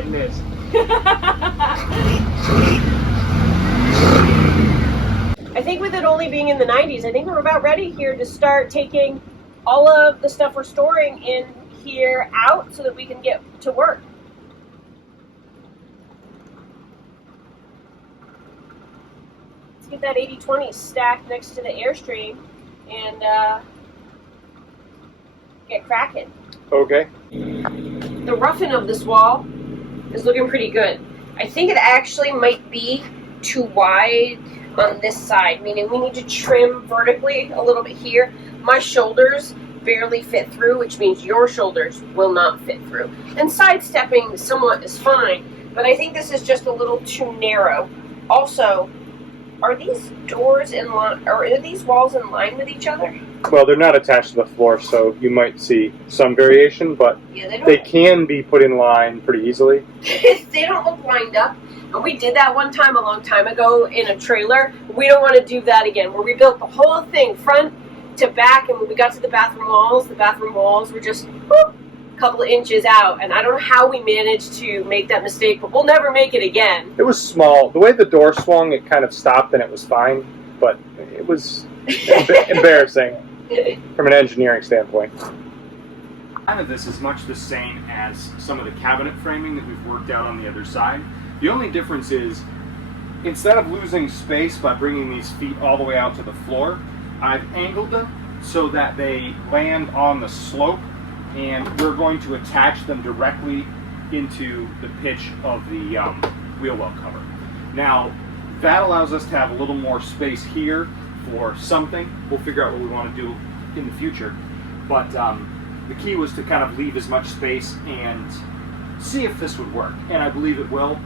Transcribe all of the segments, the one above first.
getting this. I think with it only being in the 90s, I think we're about ready here to start taking all of the stuff we're storing in here out so that we can get to work. Let's get that 80/20 stacked next to the Airstream and get cracking. Okay. The roughing of this wall is looking pretty good. I think it actually might be too wide on this side, meaning we need to trim vertically a little bit here. My shoulders barely fit through, which means your shoulders will not fit through. And sidestepping somewhat is fine, but I think this is just a little too narrow. Also, are these doors in line, or are these walls in line with each other? Well, they're not attached to the floor, so you might see some variation, but Yeah, they can be put in line pretty easily. They don't look lined up. And we did that one time a long time ago in a trailer. We don't want to do that again, where we built the whole thing front to back, and when we got to the bathroom walls were just whoop, a couple of inches out. And I don't know how we managed to make that mistake, but we'll never make it again. It was small. The way the door swung, it kind of stopped and it was fine, but it was embarrassing from an engineering standpoint. Kind of this is much the same as some of the cabinet framing that we've worked out on the other side. The only difference is, instead of losing space by bringing these feet all the way out to the floor, I've angled them so that they land on the slope, and we're going to attach them directly into the pitch of the wheel well cover. Now, that allows us to have a little more space here for something. We'll figure out what we want to do in the future. But the key was to kind of leave as much space and see if this would work. And I believe it will.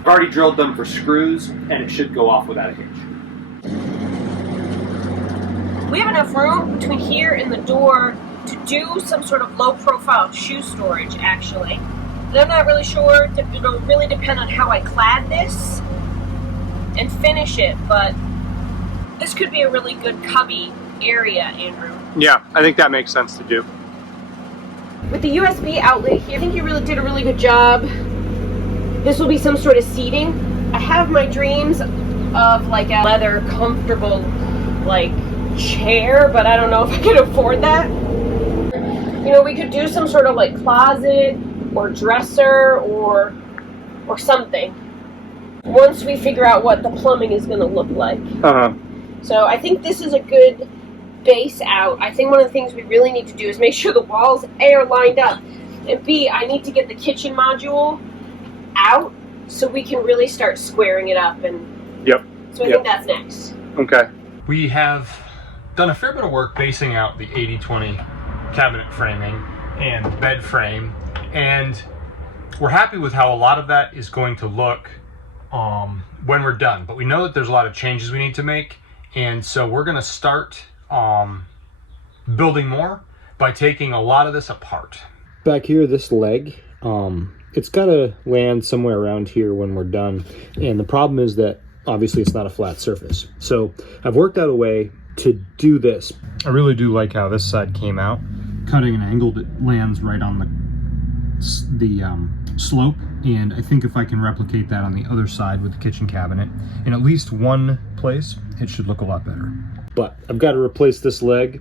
I've already drilled them for screws, and it should go off without a hitch. We have enough room between here and the door to do some sort of low-profile shoe storage, actually. And I'm not really sure. It'll really depend on how I clad this and finish it, but this could be a really good cubby area, Andrew. Yeah, I think that makes sense to do. With the USB outlet here, I think you really did a really good job. This will be some sort of seating. I have my dreams of like a leather comfortable like chair, but I don't know if I can afford that. You know, we could do some sort of like closet or dresser or something once we figure out what the plumbing is going to look like. So I think this is a good base out. I think one of the things we really need to do is make sure the walls A are lined up, and B, I need to get the kitchen module out so we can really start squaring it up. And yep. So I think that's next. Okay. We have done a fair bit of work basing out the 80/20 cabinet framing and bed frame, and we're happy with how a lot of that is going to look when we're done. But we know that there's a lot of changes we need to make, and so we're going to start building more by taking a lot of this apart. Back here, this leg, it's got to land somewhere around here when we're done. And the problem is that obviously it's not a flat surface. So I've worked out a way to do this. I really do like how this side came out. Cutting an angle that lands right on the slope. And I think if I can replicate that on the other side with the kitchen cabinet in at least one place, it should look a lot better. But I've got to replace this leg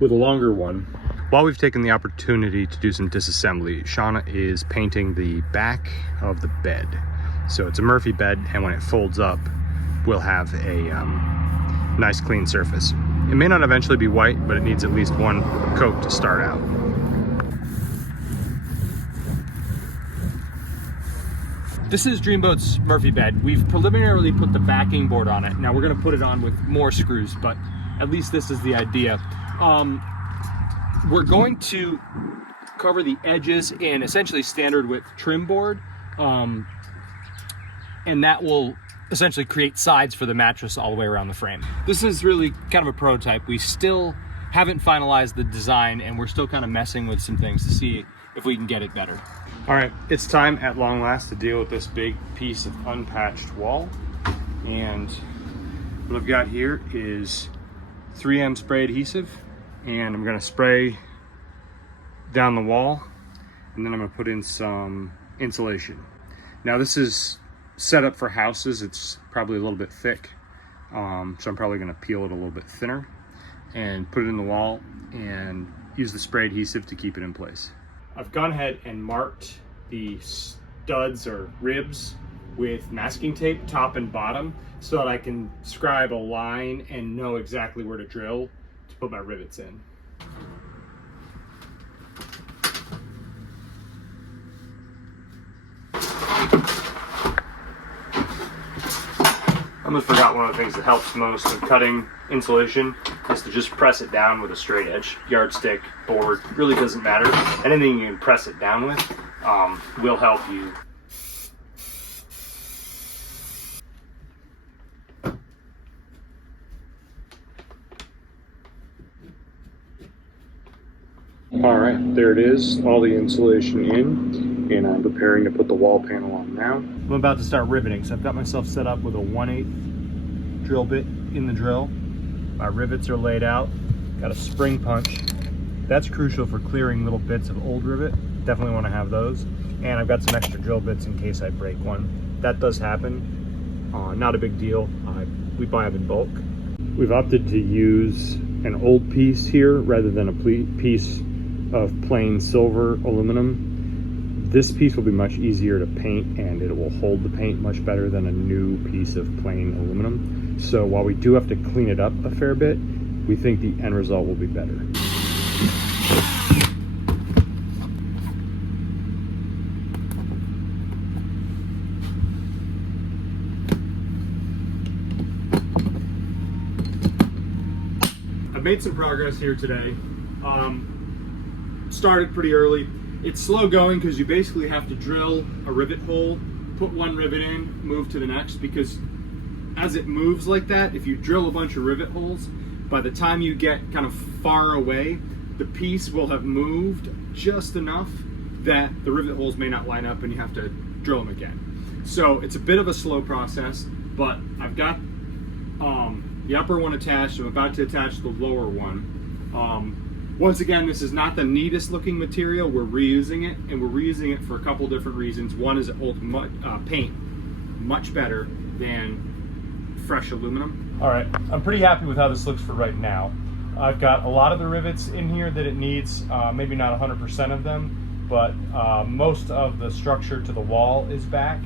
with a longer one. While we've taken the opportunity to do some disassembly, Shauna is painting the back of the bed. So it's a Murphy bed, and when it folds up, we'll have a nice clean surface. It may not eventually be white, but it needs at least one coat to start out. This is Dreamboat's Murphy bed. We've preliminarily put the backing board on it. Now we're gonna put it on with more screws, but at least this is the idea. We're going to cover the edges in essentially standard width trim board, and that will essentially create sides for the mattress all the way around the frame. This is really kind of a prototype. We still haven't finalized the design, and we're still kind of messing with some things to see if we can get it better. All right, it's time at long last to deal with this big piece of unpatched wall. And what I've got here is 3M spray adhesive, and I'm gonna spray down the wall, and then I'm gonna put in some insulation. Now this is set up for houses. It's probably a little bit thick, so I'm probably going to peel it a little bit thinner and put it in the wall and use the spray adhesive to keep it in place. I've gone ahead and marked the studs or ribs with masking tape, top and bottom, so that I can scribe a line and know exactly where to drill to put my rivets in. I almost forgot one of the things that helps most when cutting insulation is to just press it down with a straight edge. Yardstick, board, really doesn't matter. Anything you can press it down with will help you. All right, there it is, all the insulation in, and I'm preparing to put the wall panel on now. I'm about to start riveting, so I've got myself set up with a 1/8 drill bit in the drill. My rivets are laid out, got a spring punch. That's crucial for clearing little bits of old rivet. Definitely want to have those. And I've got some extra drill bits in case I break one. That does happen, not a big deal. We buy them in bulk. We've opted to use an old piece here rather than a piece of plain silver aluminum. This piece will be much easier to paint and it will hold the paint much better than a new piece of plain aluminum. So while we do have to clean it up a fair bit, we think the end result will be better. I've made some progress here today. Started pretty early. It's slow going because you basically have to drill a rivet hole, put one rivet in, move to the next, because as it moves like that, if you drill a bunch of rivet holes, by the time you get kind of far away, the piece will have moved just enough that the rivet holes may not line up and you have to drill them again. So it's a bit of a slow process, but I've got the upper one attached. I'm about to attach the lower one. Once again, this is not the neatest looking material. We're reusing it, and we're reusing it for a couple different reasons. One is it holds paint much better than fresh aluminum. All right, I'm pretty happy with how this looks for right now. I've got a lot of the rivets in here that it needs, maybe not 100% of them, but most of the structure to the wall is back.